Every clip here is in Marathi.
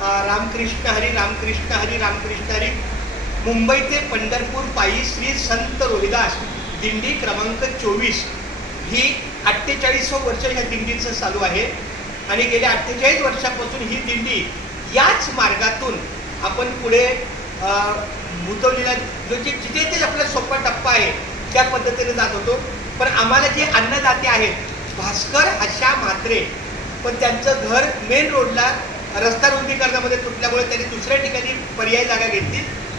रामकृष्ण हरी रामकृष्ण हरी रामकृष्ण हरी. मुंबई ते पंढरपूर पायी श्री संत रोहिदास दिंडी क्रमांक 24 ही 48वं वर्ष ह्या दिंडीचं चालू आहे. आणि गेल्या 48 वर्षापासून ही दिंडी याच मार्गातून आपण पुढे भूतवलेला जिथे ते आपला सोपा टप्पा आहे त्या पद्धतीने जात होतो. पण आम्हाला जे अन्नदाते आहेत भास्कर हशा म्हात्रे, पण त्यांचं घर मेन रोडला रस्ता रुंदीकरणामध्ये तुटल्यामुळे त्यांनी दुसऱ्या ठिकाणी पर्याय जागा घेतली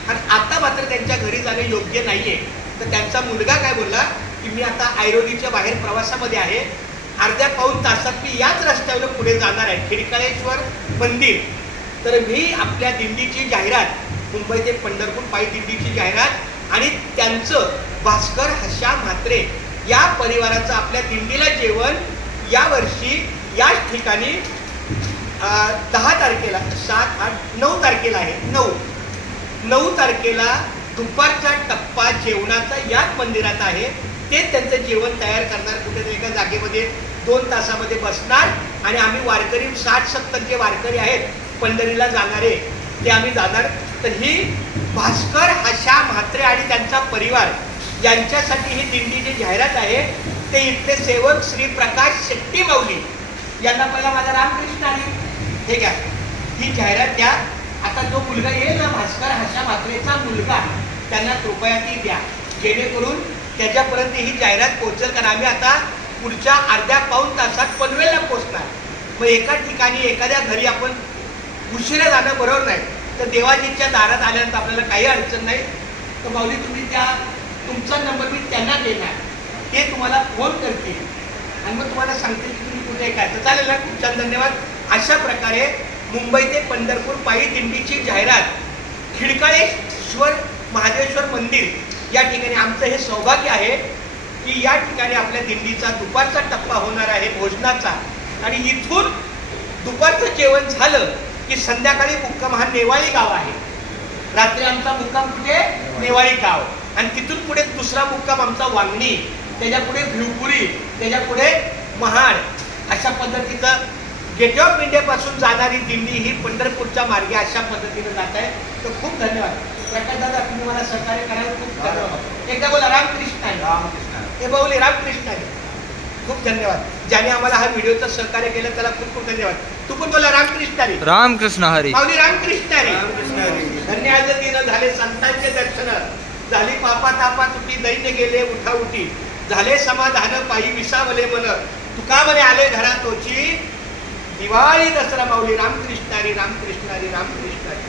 आणि आता मात्र त्यांच्या घरी जाणे योग्य नाही आहे. तर त्यांचा मुलगा काय बोलला की मी आता ऐरोलीच्या बाहेर प्रवासामध्ये आहे, अर्ध्या पाऊण तासात मी याच रस्त्यावर पुढे जाणार आहे खिडकाळेश्वर मंदिर. तर मी आपल्या दिंडीची जाहिरात, मुंबई ते पंढरपूर पायी दिंडीची जाहिरात आणि त्यांचं भास्कर हशा म्हात्रे या परिवाराचं आपल्या दिंडीला जेवण यावर्षी याच ठिकाणी 10 तारखेला 7, 8, 9 तारखेला आहे. 9 तारखेला दुपारचा टप्पा जेवणाचा याच मंदिरात आहे. ते त्यांचं जेवण तयार करणार कुठेतरी एका जागेमध्ये 2 तासामध्ये बसणार आणि आम्ही वारकरी 60-70 जे वारकरी आहेत पंढरीला जाणारे ते आम्ही जाणार. तर ही भास्कर हशा म्हात्रे आणि त्यांचा परिवार यांच्यासाठी ही दिंडीची जाहिरात आहे. ते इथले सेवक श्री प्रकाश शेट्टी माऊली यांना पहिला माझा रामकृष्ण हरी हे घ्या, ही जाहिरात द्या. आता जो मुलगा येईल ना भास्कर हशा म्हात्रेचा मुलगा, त्यांना कृपया ती द्या जेणेकरून त्याच्यापर्यंत ही जाहिरात पोहोचेल. कारण आम्ही आता पुढच्या अर्ध्या पाऊण तासात पनवेलला पोहोचणार. मग एका ठिकाणी एखाद्या घरी आपण उशिरा जाणं बरोबर नाही. तर देवाजीच्या दारात आल्यानंतर आपल्याला काही अडचण नाही. तर माऊली तुम्ही तुमचा नंबर मी त्यांना देणार, ते तुम्हाला फोन करतील आणि मग तुम्हाला सांगतील की तुम्ही कुठे काय. तर चालेल ना, खूप छान धन्यवाद. अशा प्रकारे मुंबई ते पंढरपूर पायी दिंडीची जाहिरात खिडकाळेश्वर महादेश्वर मंदिर या ठिकाणी आमचं हे सौभाग्य आहे की या ठिकाणी आपल्या दिंडीचा दुपारचा टप्पा होणार आहे भोजनाचा. आणि इथून दुपारचं जेवण झालं की संध्याकाळी मुक्काम हा नेवाळी गाव आहे. रात्री आमचा मुक्काम कुठे नेवाळी गाव आणि तिथून पुढे दुसरा मुक्काम आमचा वांगणी, त्याच्या पुढे भिवपुरी, त्याच्या पुढे महाड. अशा पद्धतीचं गेट ऑफ इंडियापासून जाणारी दिंडी ही पंढरपूरच्या मार्गे अशा पद्धतीने जात आहे. तर खूप धन्यवाद प्रकाश दादा, तुम्ही मला सहकार्य करायला खूप धन्यवाद. एकदा बोला रामकृष्ण हरी. हे बोलले रामकृष्ण हरी. खूप धन्यवाद. ज्याने आम्हाला हा व्हिडिओचं सहकार्य केलं त्याला खूप खूप धन्यवाद. तू पण बोला रामकृष्ण हरी. रामकृष्ण हरी. माऊली रामकृष्ण हरी. धन्यवाद. झाले संतांचे दर्शन, झाली पापा तापा तुटी, दैन्य गेले उठा उठी, झाले समाधान पायी विसावले मन, तुका म्हणे आले घरातोची, दिवाळी दसरा. माऊली रामकृष्ण हरी रामकृष्ण हरी रामकृष्ण हरी.